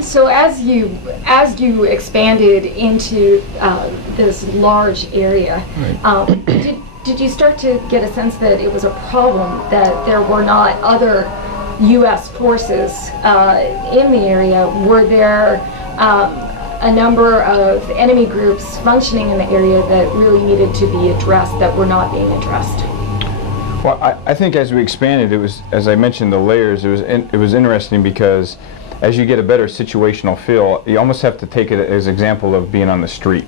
So as you expanded into this large area, Right. Did you start to get a sense that it was a problem that there were not other U.S. forces in the area? Were there a number of enemy groups functioning in the area that really needed to be addressed that were not being addressed? Well, I think as we expanded, it was, as I mentioned, the layers. It was interesting because as you get a better situational feel, you almost have to take it as an example of being on the street.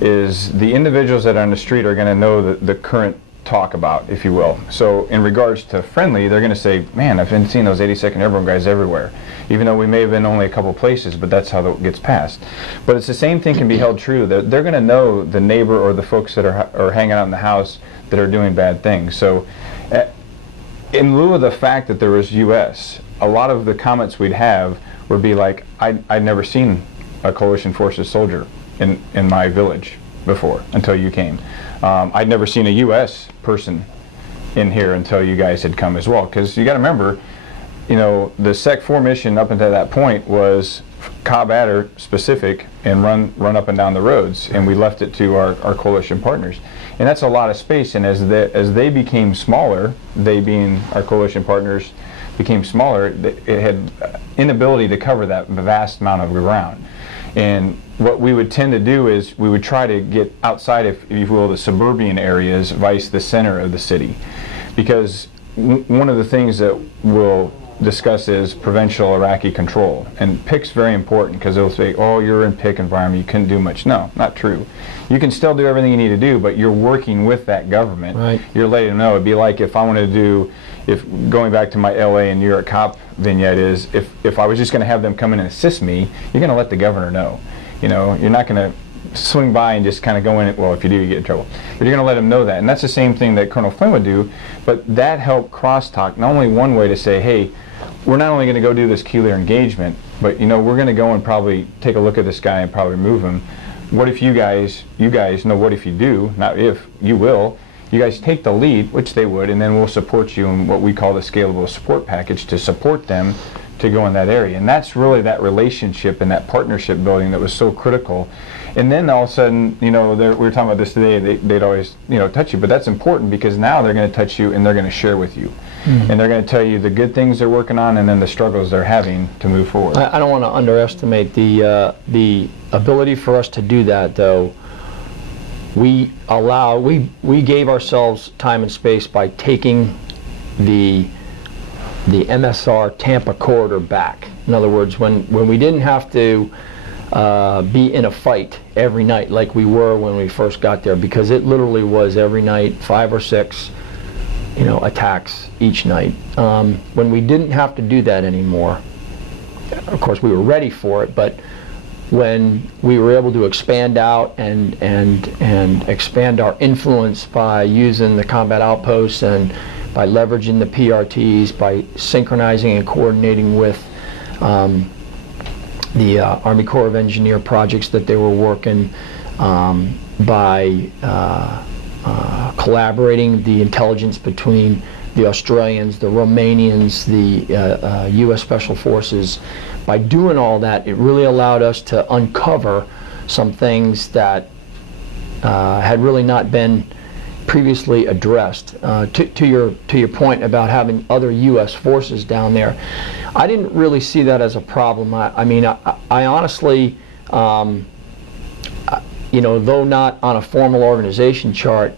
Is the individuals that are on the street are going to know the current talk about, if you will. So in regards to friendly, they're going to say, man, I've been seeing those 82nd Airborne guys everywhere. Even though we may have been only a couple places, but that's how it gets passed. But it's the same thing can be held true. They're going to know the neighbor or the folks that are hanging out in the house that are doing bad things. So in lieu of the fact that there was U.S., a lot of the comments we'd have would be like, I'd never seen a Coalition Forces soldier in my village before until you came. I'd never seen a U.S. person in here until you guys had come as well. Because you got to remember, you know, the Sec 4 mission up until that point was Cobb Adder specific and run up and down the roads, and we left it to our coalition partners. And that's a lot of space, and as they became smaller, they being our coalition partners became smaller, it had inability to cover that vast amount of ground. And what we would tend to do is we would try to get outside, if you will, the suburban areas, vice the center of the city. Because one of the things that we'll discuss is provincial Iraqi control. And PIC's very important because they'll say, oh, you're in PIC environment, you couldn't do much. No, not true. You can still do everything you need to do, but you're working with that government. Right. You're letting them know. It'd be like if I wanted to do, going back to my LA and New York cop vignette is, if I was just going to have them come in and assist me, you're going to let the governor know. You know, you're not going to swing by and just kind of go in, well, if you do, you get in trouble. But you're going to let them know that. And that's the same thing that Colonel Flynn would do, but that helped crosstalk. Not only one way to say, hey, we're not only going to go do this Keeler engagement, but, you know, we're going to go and probably take a look at this guy and probably remove him. What if you guys know, what if you do, not if, you will, you guys take the lead, which they would, and then we'll support you in what we call the scalable support package to support them to go in that area. And that's really that relationship and that partnership building that was so critical. And then all of a sudden, you know, we were talking about this today, they'd always, you know, touch you, but that's important because now they're going to touch you and they're going to share with you. Mm-hmm. And they're going to tell you the good things they're working on and then the struggles they're having to move forward. I don't want to underestimate the ability for us to do that, though. We gave ourselves time and space by taking the MSR Tampa corridor back. In other words, when we didn't have to be in a fight every night like we were when we first got there, because it literally was every night 5 or 6, you know, attacks each night. When we didn't have to do that anymore, of course we were ready for it, but when we were able to expand out and expand our influence by using the combat outposts and by leveraging the PRTs, by synchronizing and coordinating with the Army Corps of Engineer projects that they were working, by collaborating the intelligence between the Australians, the Romanians, the U.S. Special Forces. By doing all that, it really allowed us to uncover some things that had really not been previously addressed. To your point about having other U.S. forces down there, I didn't really see that as a problem. I mean, I honestly, you know, though not on a formal organization chart,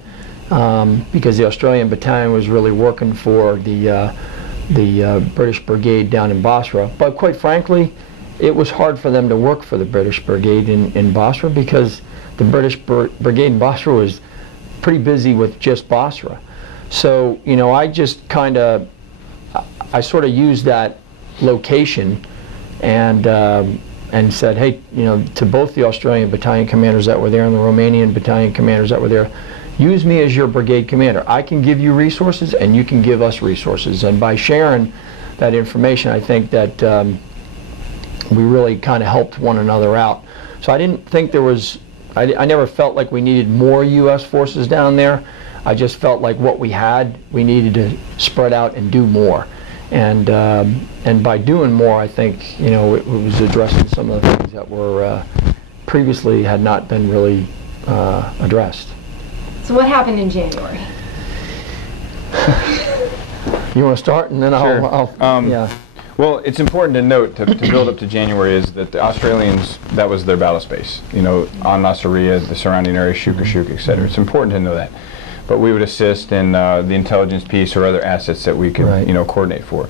because the Australian battalion was really working for the British Brigade down in Basra. But quite frankly, it was hard for them to work for the British Brigade in Basra because the British Brigade in Basra was pretty busy with just Basra. So, you know, I just kind of, I sort of used that location and said, hey, you know, to both the Australian battalion commanders that were there and the Romanian battalion commanders that were there, use me as your brigade commander. I can give you resources and you can give us resources. And by sharing that information, I think that we really kind of helped one another out. So I didn't think there was, I never felt like we needed more U.S. forces down there. I just felt like what we had, we needed to spread out and do more. And by doing more, I think, you know, it was addressing some of the things that were previously had not been really addressed. So what happened in January? You want to start, and then Sure. yeah. Well, it's important to note, to build up to January, is that the Australians, that was their battle space. You know, on Nasiriyah, the surrounding area, Shukashuk, etc. It's important to know that. But we would assist in the intelligence piece or other assets that we could, you know, coordinate for.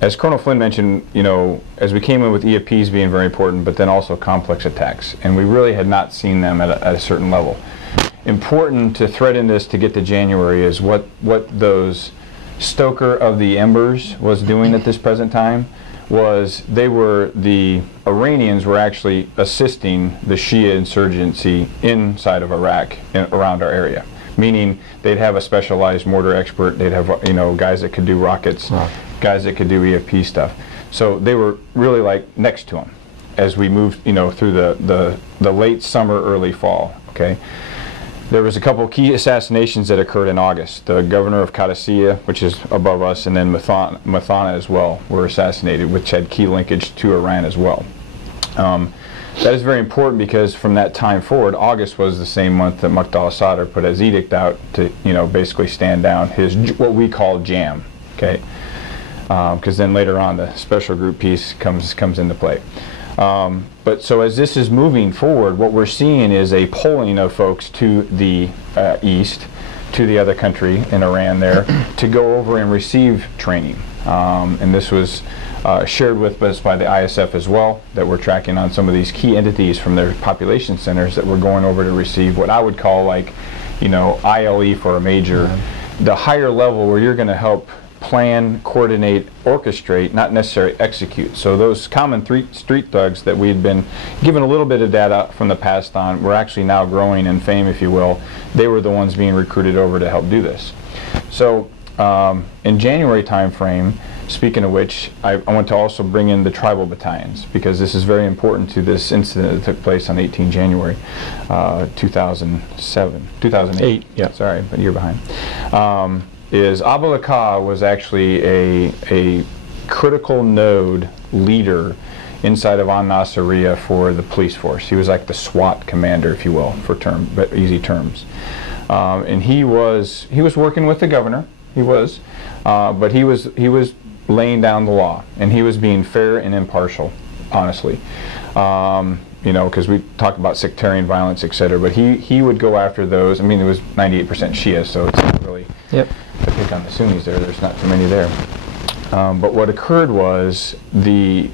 As Colonel Flynn mentioned, you know, as we came in with EFPs being very important, but then also complex attacks, and we really had not seen them at a certain level. Important to thread in this to get to January is what those stoker of the embers was doing at this present time. Was the Iranians were actually assisting the Shia insurgency inside of Iraq and around our area, meaning they'd have a specialized mortar expert, they'd have, you know, guys that could do rockets, guys that could do EFP stuff. So they were really like next to them as we moved, you know, through the late summer, early fall. Okay. There was a couple key assassinations that occurred in August. The governor of Qadisiyah, which is above us, and then Mathana as well, were assassinated, which had key linkage to Iran as well. That is very important because from that time forward, August was the same month that Muqtada Sadr put his edict out to, you know, basically stand down his, what we call jam, okay? Because then later on the special group piece comes into play. But so as this is moving forward, what we're seeing is a pulling of folks to the east, to the other country in Iran there, to go over and receive training. And this was shared with us by the ISF as well, that we're tracking on some of these key entities from their population centers that we're going over to receive what I would call, like, you know, ILE for a major, the higher level where you're going to help plan, coordinate, orchestrate, not necessarily execute. So those common street thugs that we had been given a little bit of data from the past on, were actually now growing in fame, if you will. They were the ones being recruited over to help do this. So in January time frame, speaking of which, I want to also bring in the tribal battalions, because this is very important to this incident that took place on 18 January 2008. Yeah, sorry, a year behind. Is Abu Laka was actually a critical node leader inside of Nasiriyah for the police force. He was like the SWAT commander, if you will, for easy terms. And he was working with the governor. He was, but he was laying down the law, and he was being fair and impartial, honestly. You know, because we talk about sectarian violence, etc. But he would go after those. I mean, it was 98% Shia, so it's not really. Yep. To pick on the Sunnis there's not too many there. But what occurred was, the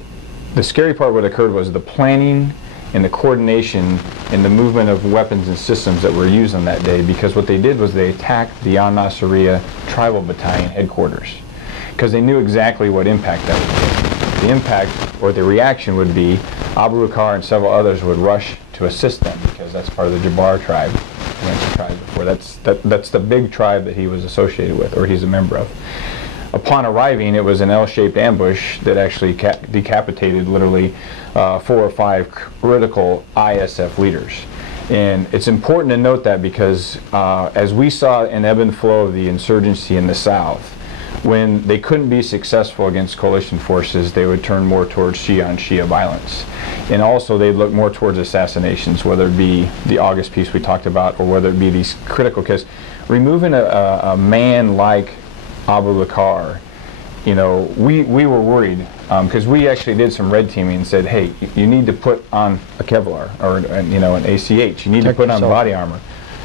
scary part, what occurred was the planning and the coordination and the movement of weapons and systems that were used on that day, because what they did was they attacked the Nasiriyah tribal battalion headquarters, because they knew exactly what impact that would be. The impact, or the reaction, would be Abu Bakr and several others would rush to assist them, because that's part of the Jabbar tribe. Before. That's the big tribe that he was associated with, or he's a member of. Upon arriving, it was an L-shaped ambush that actually decapitated literally 4 or 5 critical ISF leaders. And it's important to note that, because as we saw an ebb and flow of the insurgency in the south, when they couldn't be successful against coalition forces, they would turn more towards Shia on Shia violence. And also they'd look more towards assassinations, whether it be the August piece we talked about, or whether it be these critical, because removing a man like Abu Bakr, you know, we were worried, because we actually did some red teaming and said, hey, you need to put on a Kevlar, or you know, an ACH, you need to put on body armor.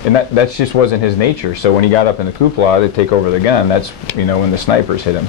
And that just wasn't his nature. So when he got up in the cupola to take over the gun, that's, you know, when the snipers hit him.